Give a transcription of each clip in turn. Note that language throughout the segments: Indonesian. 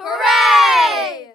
Hooray!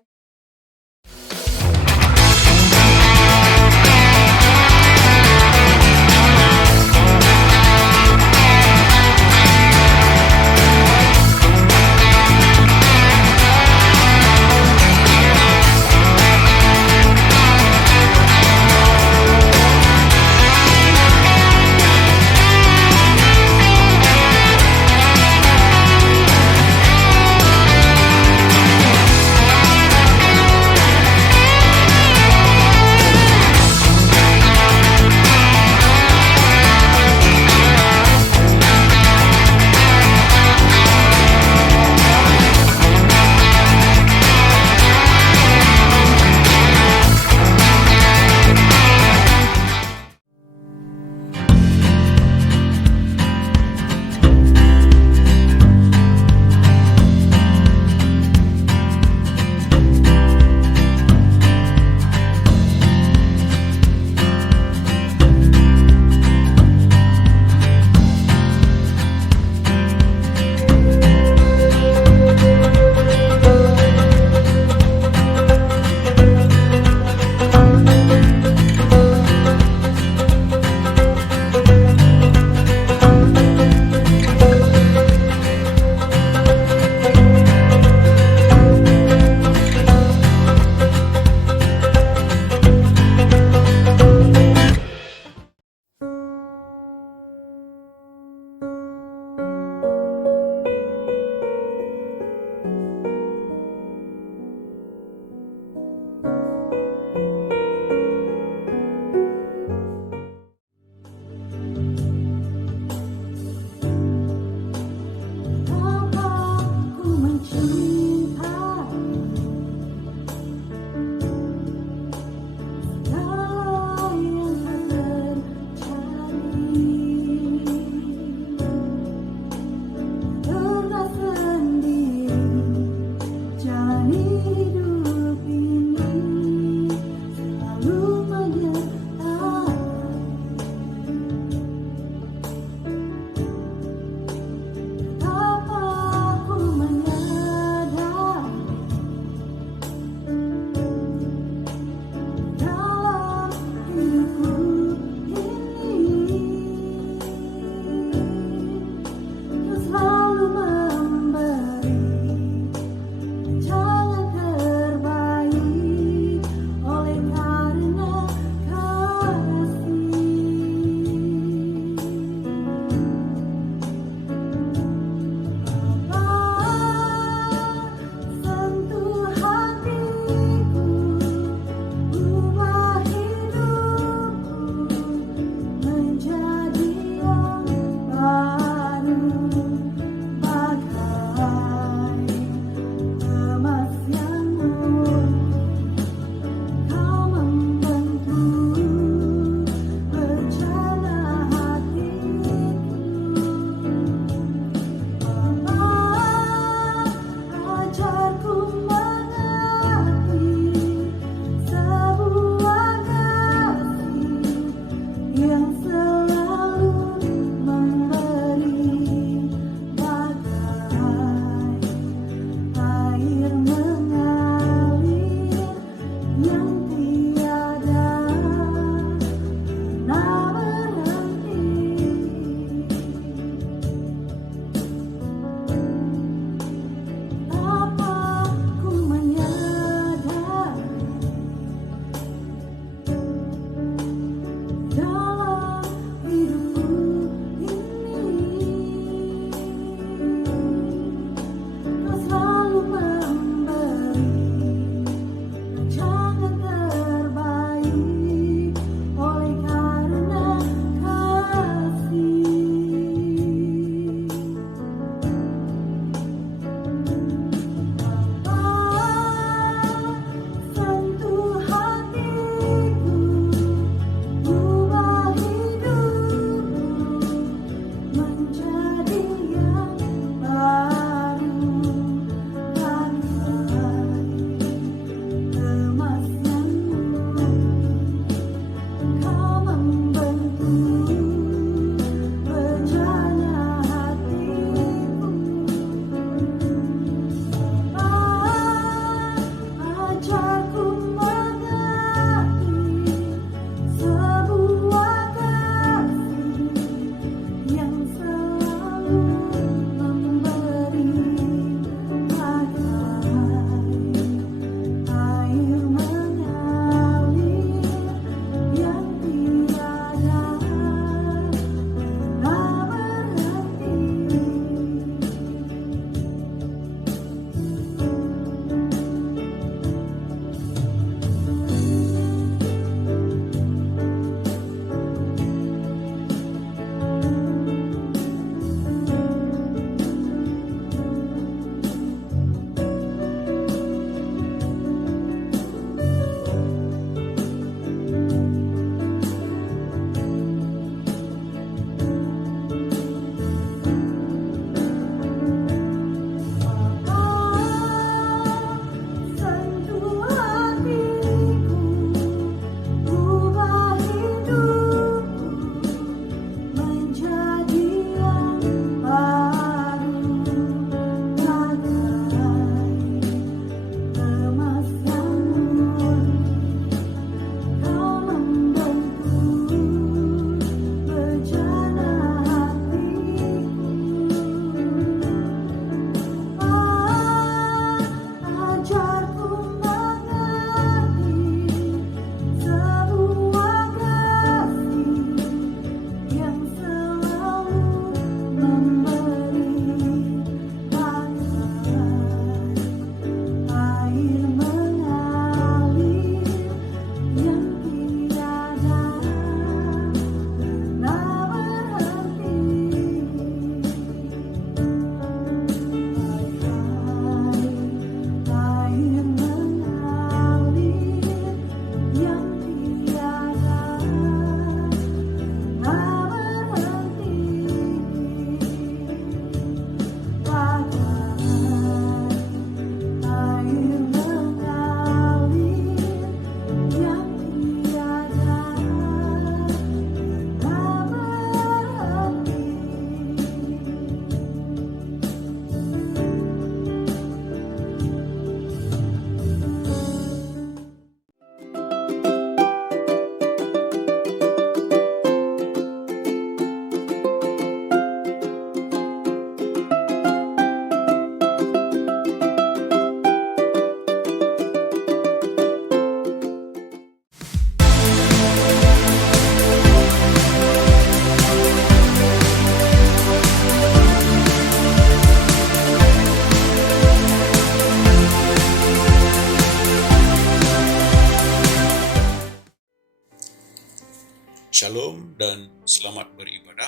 Shalom dan selamat beribadah.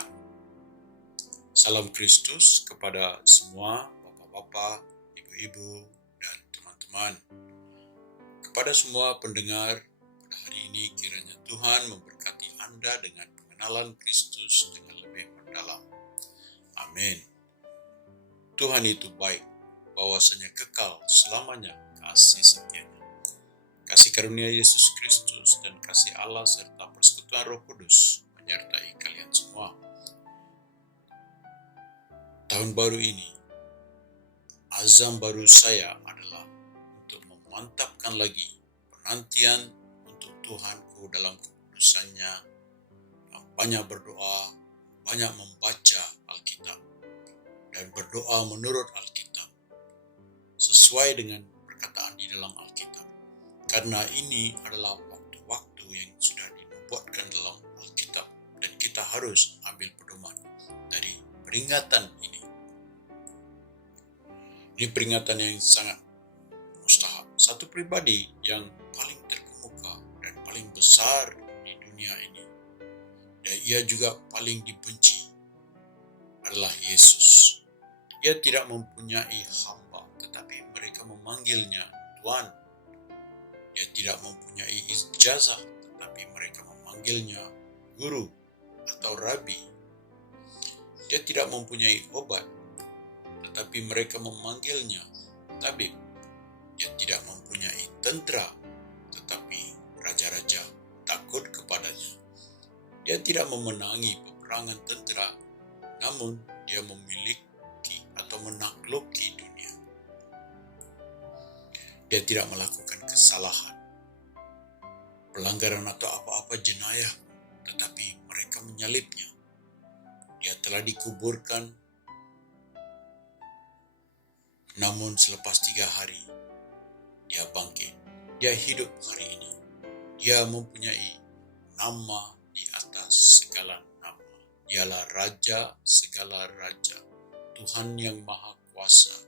Salam Kristus kepada semua bapak-bapak, ibu-ibu, dan teman-teman. Kepada semua pendengar, pada hari ini kiranya Tuhan memberkati Anda dengan pengenalan Kristus dengan lebih mendalam. Amin. Tuhan itu baik, bahwasanya kekal selamanya kasih setianya. Kasih karunia Yesus Kristus dan kasih Allah serta persekutuan Roh Kudus menyertai kalian semua. Tahun baru ini, azam baru saya adalah untuk memantapkan lagi penantian untuk Tuhanku dalam kekudusannya, yang banyak berdoa, banyak membaca Alkitab, dan berdoa menurut Alkitab, sesuai dengan perkataan di dalam Alkitab. Karena ini adalah waktu-waktu yang sudah dinubuatkan dalam Alkitab dan kita harus ambil pedoman dari peringatan ini. Ini peringatan yang sangat mustahab. Satu pribadi yang paling terkemuka dan paling besar di dunia ini, dan ia juga paling dibenci, adalah Yesus. Ia tidak mempunyai hamba, tetapi mereka memanggilnya Tuhan. Dia tidak mempunyai ijazah, tetapi mereka memanggilnya guru atau rabi. Dia tidak mempunyai obat, tetapi mereka memanggilnya tabib. Dia tidak mempunyai tentera, tetapi raja-raja takut kepadanya. Dia tidak memenangi peperangan tentera, namun dia memiliki atau menakluki dunia. Dia tidak melakukan kesalahan, pelanggaran atau apa-apa jenayah, tetapi mereka menyalibnya. Dia telah dikuburkan, namun selepas 3 hari, dia bangkit. Dia hidup hari ini. Dia mempunyai nama di atas segala nama. Dialah Raja segala Raja, Tuhan yang Maha Kuasa,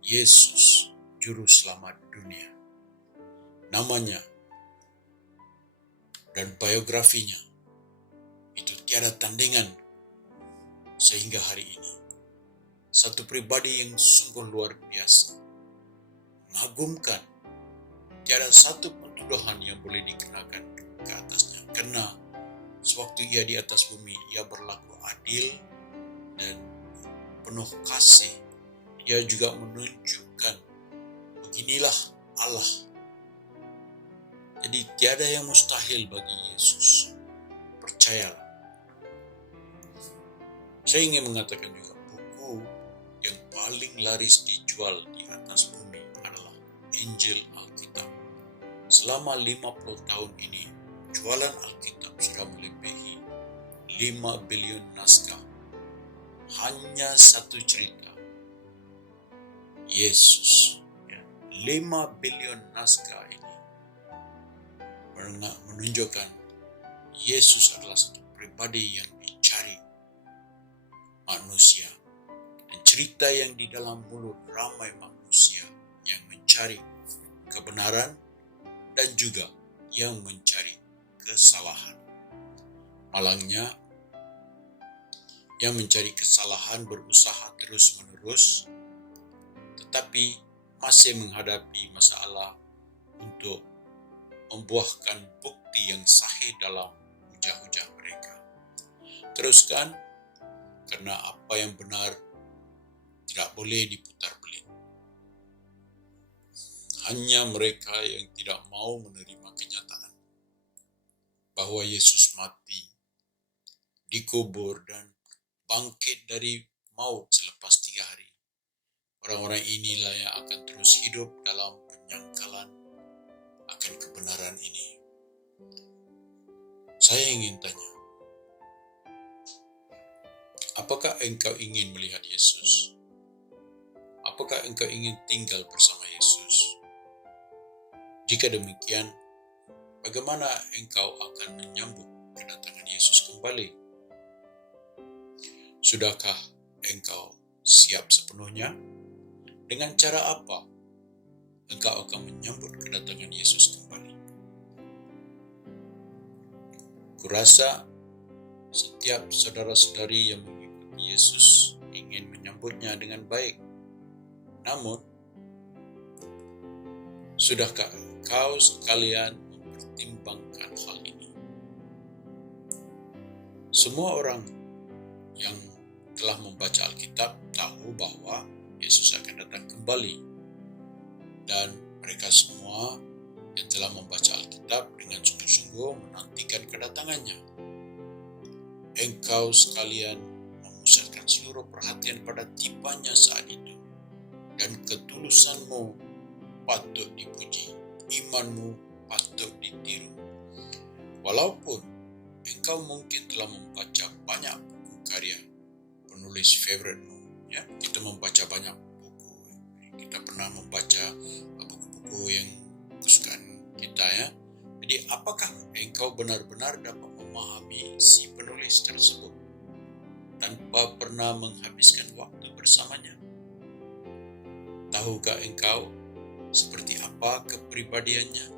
Yesus, Juru Selamat dunia. Namanya dan biografinya itu tiada tandingan sehingga hari ini. Satu pribadi yang sungguh luar biasa, mengagumkan. Tiada satu pun tuduhan yang boleh dikenakan ke atasnya, karena sewaktu ia di atas bumi, ia berlaku adil dan penuh kasih. Dia juga menunjukkan beginilah Allah. Jadi tiada yang mustahil bagi Yesus. Percayalah. Saya ingin mengatakan juga, buku yang paling laris dijual di atas bumi adalah Injil Alkitab. Selama 50 tahun ini, jualan Alkitab sudah melebihi 5 bilion naskah. Hanya satu cerita, Yesus. 5 bilion naskah ini menunjukkan Yesus adalah satu pribadi yang dicari manusia. Dan cerita yang di dalam mulut ramai manusia yang mencari kebenaran dan juga yang mencari kesalahan. Malangnya, yang mencari kesalahan berusaha terus-menerus, tetapi masih menghadapi masalah untuk membuahkan bukti yang sahih dalam hujah-hujah mereka. Teruskan, karena apa yang benar tidak boleh diputar balik. Hanya mereka yang tidak mau menerima kenyataan bahwa Yesus mati, dikubur, dan bangkit dari maut selepas 3 hari. Orang-orang inilah yang akan terus hidup dalam penyangkalan akan kebenaran ini. Saya ingin tanya, apakah engkau ingin melihat Yesus? Apakah engkau ingin tinggal bersama Yesus? Jika demikian, bagaimana engkau akan menyambut kedatangan Yesus kembali? Sudahkah engkau siap sepenuhnya? Dengan cara apa engkau akan menyambut kedatangan Yesus kembali? Kurasa setiap saudara-saudari yang mengikuti Yesus ingin menyambutnya dengan baik. Namun, sudahkah engkau sekalian mempertimbangkan hal ini? Semua orang yang telah membaca Alkitab tahu bahwa Yesus akan datang kembali. Dan mereka semua yang telah membaca Alkitab dengan sungguh-sungguh menantikan kedatangannya. Engkau sekalian memusatkan seluruh perhatian pada tipanya saat itu. Dan ketulusanmu patut dipuji, imanmu patut ditiru. Walaupun engkau mungkin telah membaca banyak buku karya penulis favoritmu, ya, kita membaca banyak buku, kita pernah membaca buku-buku yang kesukaan kita, ya. Jadi apakah engkau benar-benar dapat memahami si penulis tersebut tanpa pernah menghabiskan waktu bersamanya? Tahukah engkau seperti apa kepribadiannya?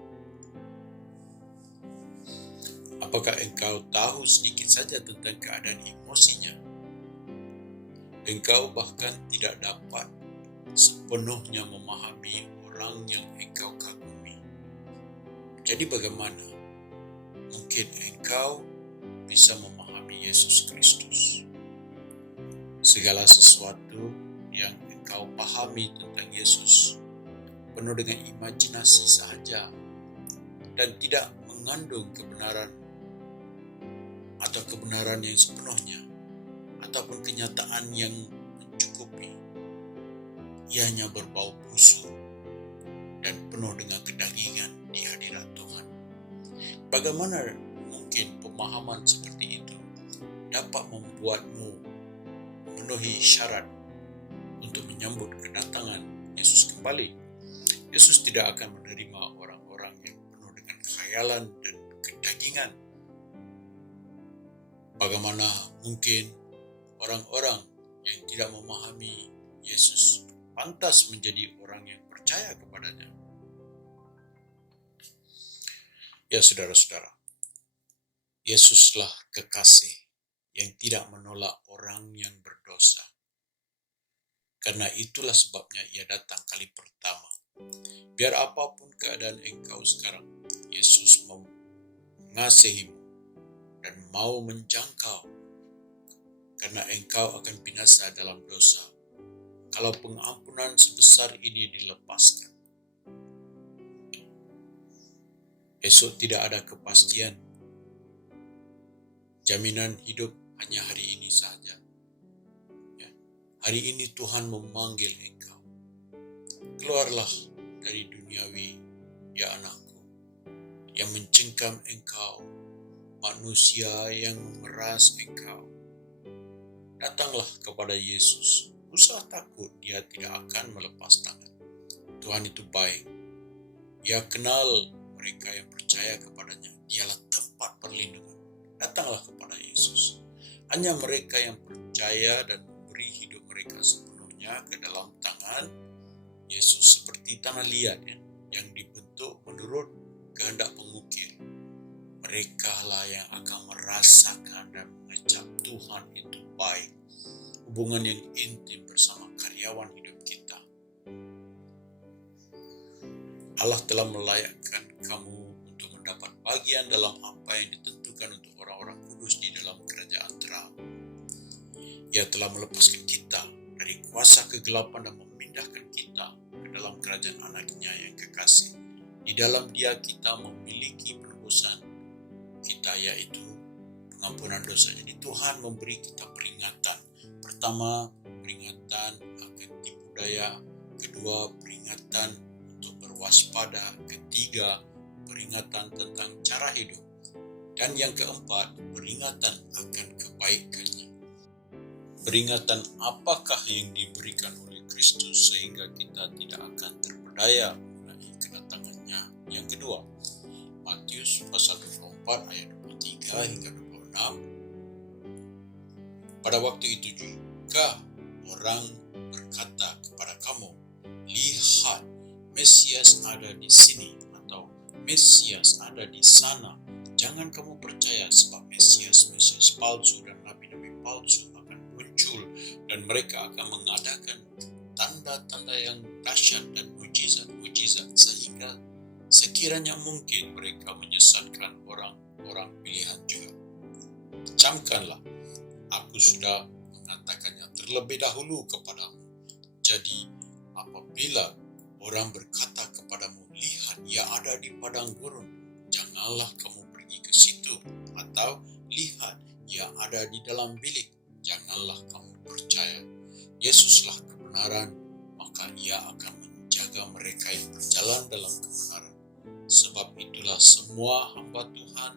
Apakah engkau tahu sedikit saja tentang keadaan emosinya? Engkau bahkan tidak dapat sepenuhnya memahami orang yang engkau kagumi. Jadi bagaimana mungkin engkau bisa memahami Yesus Kristus? Segala sesuatu yang engkau pahami tentang Yesus penuh dengan imajinasi sahaja dan tidak mengandung kebenaran atau kebenaran yang sepenuhnya ataupun kenyataan yang mencukupi. Ianya berbau busuk dan penuh dengan kedagingan di hadirat Tuhan. Bagaimana mungkin pemahaman seperti itu dapat membuatmu memenuhi syarat untuk menyambut kedatangan Yesus kembali? Yesus tidak akan menerima orang-orang yang penuh dengan khayalan dan kedagingan. Bagaimana mungkin orang-orang yang tidak memahami Yesus pantas menjadi orang yang percaya kepadanya? Ya saudara-saudara, Yesuslah kekasih yang tidak menolak orang yang berdosa. Karena itulah sebabnya ia datang kali pertama. Biar apapun keadaan engkau sekarang, Yesus mengasihimu dan mau menjangkau, karena engkau akan binasa dalam dosa kalau pengampunan sebesar ini dilepaskan. Esok tidak ada kepastian. Jaminan hidup hanya hari ini saja. Ya. Hari ini Tuhan memanggil engkau. Keluarlah dari duniawi, ya anakku, yang mencengkam engkau, manusia yang memeras engkau. Datanglah kepada Yesus. Usah takut, dia tidak akan melepas tangan. Tuhan itu baik. Ia kenal mereka yang percaya kepadanya. Dialah tempat perlindungan. Datanglah kepada Yesus. Hanya mereka yang percaya dan memberi hidup mereka sepenuhnya ke dalam tangan Yesus, seperti tanah liat yang dibentuk menurut kehendak pengukir. Mereka lah yang akan merasakan dan mengecap Tuhan itu baik. Hubungan yang intim bersama karyawan hidup kita. Allah telah melayakkan kamu untuk mendapat bagian dalam apa yang ditentukan untuk orang-orang kudus di dalam kerajaan terang. Ia telah melepaskan kita dari kuasa kegelapan dan memindahkan kita ke dalam kerajaan anaknya yang kekasih. Di dalam dia kita memiliki penebusan kita, yaitu pengampunan dosa. Jadi Tuhan memberi kita peringatan. Pertama, peringatan akan tipu daya. Kedua, peringatan untuk berwaspada. Ketiga, peringatan tentang cara hidup. Dan yang keempat, peringatan akan kebaikannya. Peringatan apakah yang diberikan oleh Kristus sehingga kita tidak akan terpedaya mengenai kedatangannya? Yang kedua, Matius pasal 24 ayat 23 hingga 26. Pada waktu itu juga orang berkata kepada kamu, lihat, Mesias ada di sini, atau Mesias ada di sana. Jangan kamu percaya sebab Mesias palsu dan nabi-nabi palsu akan muncul dan mereka akan mengadakan tanda-tanda yang dahsyat dan mujizat sehingga sekiranya mungkin mereka menyesatkan orang-orang pilihan juga. Camkanlah, aku sudah mengatakannya terlebih dahulu kepadamu. Jadi apabila orang berkata kepadamu, lihat ia ada di padang gurun, janganlah kamu pergi ke situ. Atau lihat ia ada di dalam bilik, janganlah kamu percaya. Yesuslah kebenaran, maka ia akan menjaga mereka yang berjalan dalam kebenaran. Sebab itulah semua hamba Tuhan,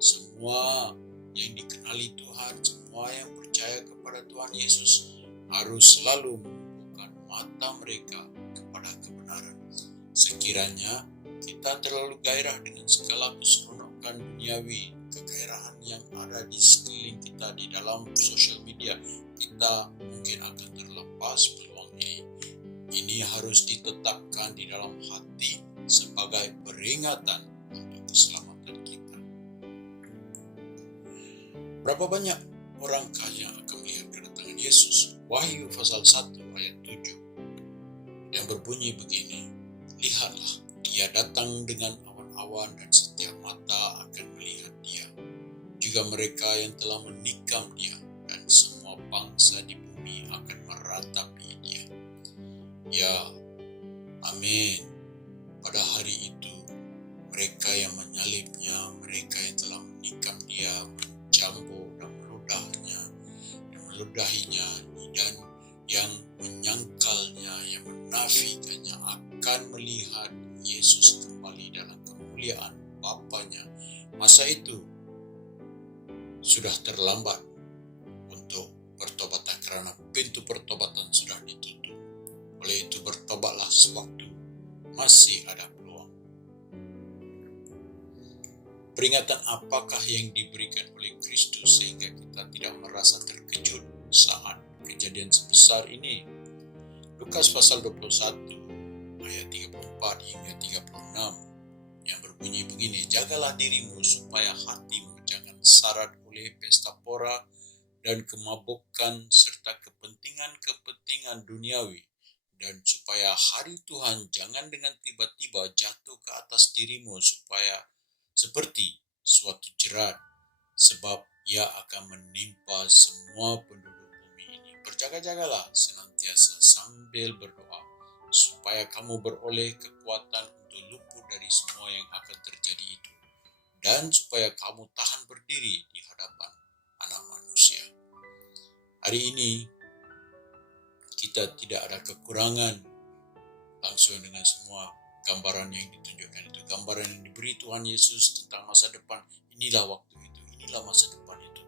semua yang dikenali Tuhan, semua yang percaya kepada Tuhan Yesus harus selalu membuka mata mereka kepada kebenaran. Sekiranya kita terlalu gairah dengan segala keseronokan duniawi, kegairahan yang ada di sekeliling kita di dalam sosial media, kita mungkin akan terlepas peluang ini. Ini harus ditetapkan di dalam hati sebagai peringatan untuk keselamatan kita. Berapa banyak orangkah yang akan melihat kedatangan Yesus? Wahyu pasal 1 ayat 7 yang berbunyi begini, lihatlah, ia datang dengan awan-awan dan setiap mata akan melihat dia. Juga mereka yang telah menikam dia dan semua bangsa di bumi akan meratapi dia. Ya, amin. Pada hari itu, mereka yang menyalibnya, mereka yang telah menikam dia, mencambuk dan meludahinya, dan yang menyangkalnya, yang menafikannya akan melihat Yesus kembali dalam kemuliaan Bapanya. Masa itu sudah terlambat untuk pertobatan karena pintu pertobatan sudah ditutup. Oleh itu bertobatlah sewaktu masih ada peluang. Peringatan apakah yang diberikan oleh Kristus sehingga kita tidak merasa terkejut saat kejadian sebesar ini? Lukas pasal 21 ayat 34 hingga 36 yang berbunyi begini, jagalah dirimu supaya hatimu jangan syarat oleh pesta pora dan kemabukan serta kepentingan-kepentingan duniawi, dan supaya hari Tuhan jangan dengan tiba-tiba jatuh ke atas dirimu supaya seperti suatu jerat, sebab ia akan menimpa semua penduduk bumi ini. Berjaga-jagalah senantiasa sambil berdoa, supaya kamu beroleh kekuatan untuk luput dari semua yang akan terjadi itu, dan supaya kamu tahan berdiri di hadapan Anak Manusia. Hari ini kita tidak ada kekurangan langsung dengan semua gambaran yang ditunjukkan itu. Gambaran yang diberi Tuhan Yesus tentang masa depan, inilah waktu itu, inilah masa depan itu.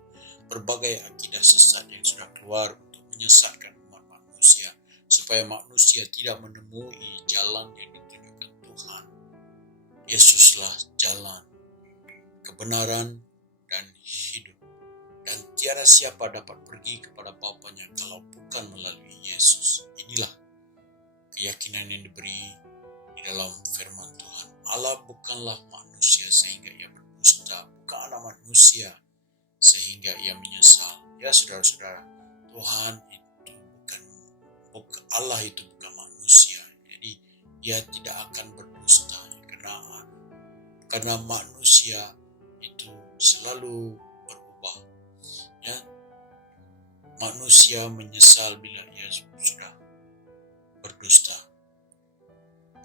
Berbagai akidah sesat yang sudah keluar untuk menyesatkan umat manusia, supaya manusia tidak menemui jalan yang ditunjukkan Tuhan. Yesuslah jalan, kebenaran, dan hidup. Dan tiada siapa dapat pergi kepada Bapanya kalau bukan melalui Yesus. Inilah keyakinan yang diberi di dalam firman Tuhan. Allah bukanlah manusia sehingga ia berdusta, bukan anak manusia sehingga ia menyesal. Ya saudara-saudara, Tuhan itu bukan Allah itu bukan manusia. Jadi ia tidak akan berdusta karena manusia itu selalu berubah. Ya, manusia menyesal bila ia sudah berdusta,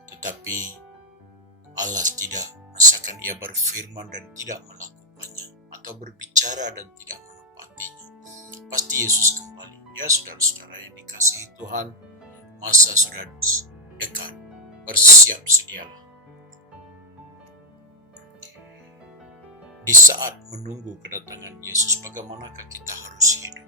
tetapi Allah tidak, asalkan ia berfirman dan tidak melakukannya, atau berbicara dan tidak menepatinya, pasti Yesus kembali. Ya saudara-saudara yang dikasihi Tuhan, masa sudah dekat, bersiap sedialah. Di saat menunggu kedatangan Yesus, bagaimanakah kita harus hidup?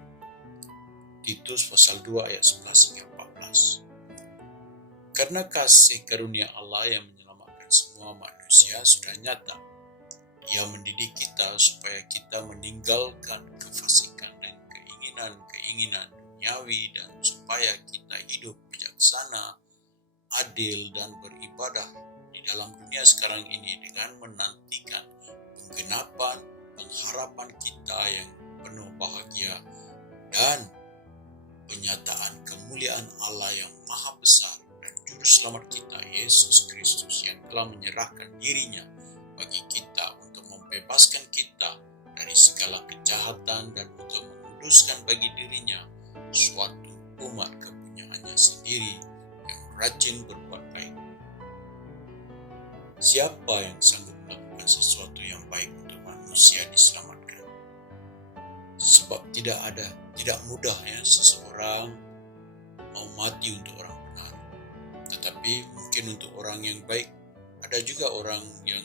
Titus pasal 2 ayat 11 hingga 14. Karena kasih karunia Allah yang menyelamatkan semua manusia sudah nyata. Ia mendidik kita supaya kita meninggalkan kefasikan dan keinginan duniawi, dan supaya kita hidup bijaksana, adil, dan beribadah di dalam dunia sekarang ini dengan menantikan penggenapan, pengharapan kita yang penuh bahagia, dan penyataan kemuliaan Allah yang maha besar dan juru selamat kita, Yesus Kristus, yang telah menyerahkan dirinya bagi kita untuk membebaskan kita dari segala kejahatan dan untuk menguduskan bagi dirinya suatu umat kepunyaannya sendiri yang rajin berbuat baik. Siapa yang sanggup melakukan sesuatu yang baik untuk manusia diselamatkan? Sebab tidak mudah seseorang mau mati untuk orang benar. Tetapi mungkin untuk orang yang baik, ada juga orang yang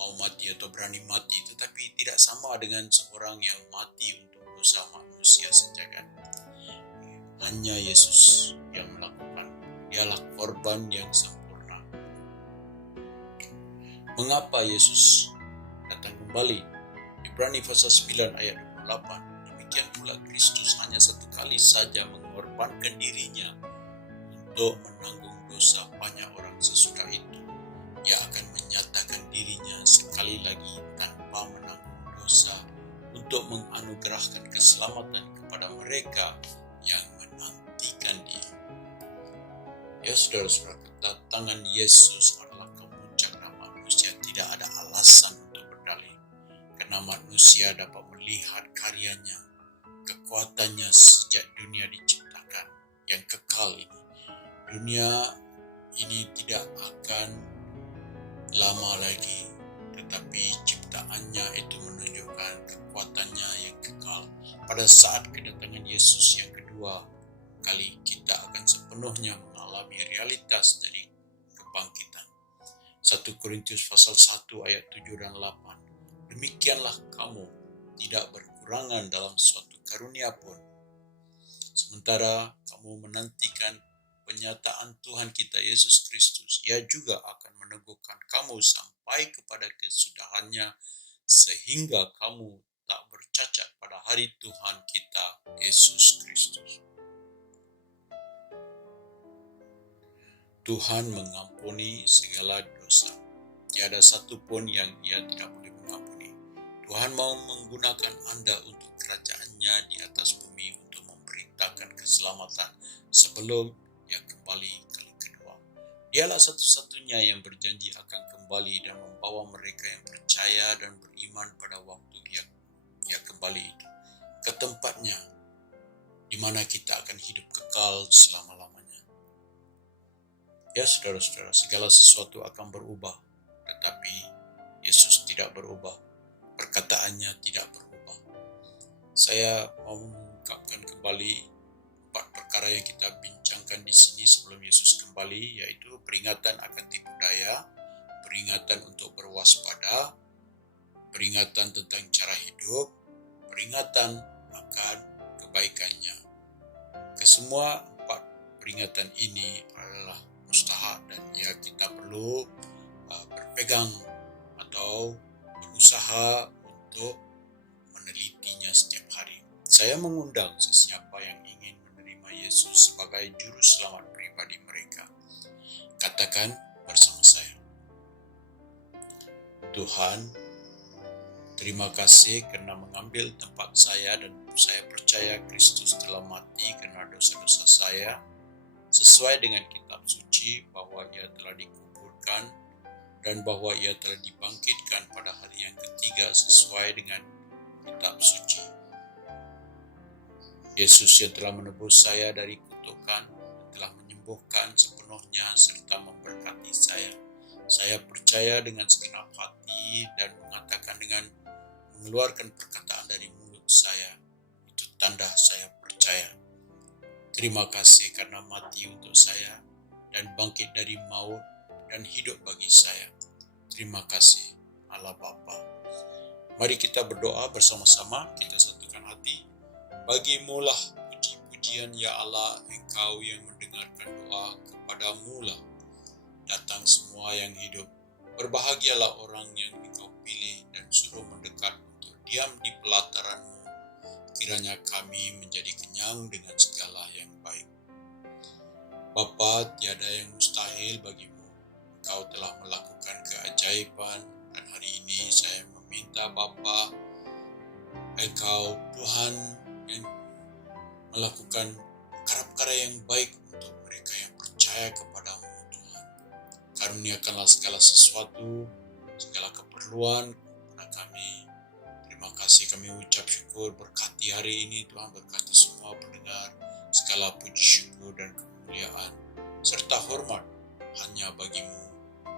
mau mati atau berani mati, tetapi tidak sama dengan seorang yang mati untuk dosa manusia saja kan. Hanya Yesus yang melakukan. Dialah korban yang sempurna. Mengapa Yesus datang kembali? Ibrani pasal 9 ayat 28. Demikian pula Kristus hanya satu kali saja mengorbankan dirinya untuk menanggung dosa banyak orang. Sesudah itu, Ia akan menyatakan dirinya sekali lagi tanpa menanggung dosa untuk menganugerahkan keselamatan kepada mereka yang menantikan Dia. Ya saudara-saudara, kedatangan Yesus adalah kemuncak dan manusia tidak ada alasan untuk berdalih. Karena manusia dapat melihat karyanya, kekuatannya sejak dunia diciptakan, yang kekal ini. Dunia ini tidak akan lama lagi, tetapi ciptaannya itu menunjukkan kekuatannya yang kekal. Pada saat kedatangan Yesus yang kedua kali, kita akan sepenuhnya mengalami realitas dari kebangkitan. 1 Korintus pasal 1 ayat 7 dan 8. Demikianlah kamu tidak berkurangan dalam suatu karunia pun. Sementara kamu menantikan penyataan Tuhan kita Yesus Kristus, Ia juga akan meneguhkan kamu sampai kepada kesudahannya, sehingga kamu tak bercacat pada hari Tuhan kita Yesus Kristus. Tuhan mengampuni segala dosa. Tiada satu pun yang Ia tidak boleh mengampuni. Tuhan mau menggunakan Anda untuk kerajaan-Nya di atas bumi untuk memberitakan keselamatan sebelum Ia kembali kali kedua. Dialah satu-satunya yang berjanji akan kembali dan membawa mereka yang percaya dan beriman pada waktu Ia kembali itu ke tempatnya, di mana kita akan hidup kekal selama-lamanya. Ya saudara-saudara, segala sesuatu akan berubah, tetapi Yesus tidak berubah. Perkataannya tidak berubah. Saya mau mengungkapkan kembali 4 perkara yang kita bincangkan di sini sebelum Yesus kembali, yaitu peringatan akan tipu daya, peringatan untuk berwaspada, peringatan tentang cara hidup, peringatan akan kebaikannya. Kesemua 4 peringatan ini adalah mustahak dan kita perlu berpegang atau berusaha untuk menelitinya setiap hari. Saya mengundang sesiapa yang ingin menerima Yesus sebagai juru selamat pribadi mereka. Katakan bersama saya, Tuhan, terima kasih karena mengambil tempat saya dan saya percaya Kristus telah mati karena dosa-dosa saya, sesuai dengan kitab suci bahwa Ia telah dikuburkan dan bahwa Ia telah dibangkitkan pada hari yang ketiga sesuai dengan kitab suci. Yesus yang telah menebus saya dari kutukan, telah menyembuhkan sepenuhnya serta memberkati saya. Saya percaya dengan segenap hati dan mengatakan dengan mengeluarkan perkataan dari mulut saya, itu tanda saya percaya. Terima kasih karena mati untuk saya dan bangkit dari maut dan hidup bagi saya. Terima kasih Allah Bapa. Mari kita berdoa bersama-sama, kita satukan hati. Bagimulah puji-pujian ya Allah, Engkau yang mendengarkan doa, kepadamu lah datang semua yang hidup. Berbahagialah orang yang Engkau pilih dan suruh mendekat untuk diam di pelataran-Mu. Kiranya kami menjadi kenyang dengan segala yang baik. Bapa, tiada yang mustahil bagimu. Engkau telah melakukan keajaiban dan hari ini saya minta Bapa, Engkau Tuhan yang melakukan perkara-perkara yang baik untuk mereka yang percaya kepadamu Tuhan. Karuniakanlah segala sesuatu, segala keperluan kepada kami. Terima kasih, kami ucap syukur, berkati hari ini Tuhan, berkati semua pendengar, segala puji syukur dan kemuliaan serta hormat hanya bagimu,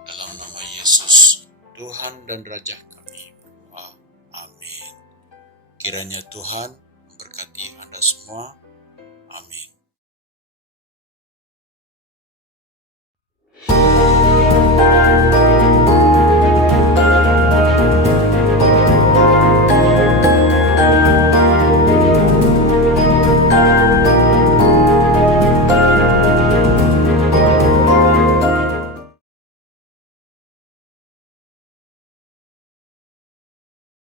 dalam nama Yesus, Tuhan dan Raja kami berdoa. Amin. Kiranya Tuhan memberkati Anda semua. Amin.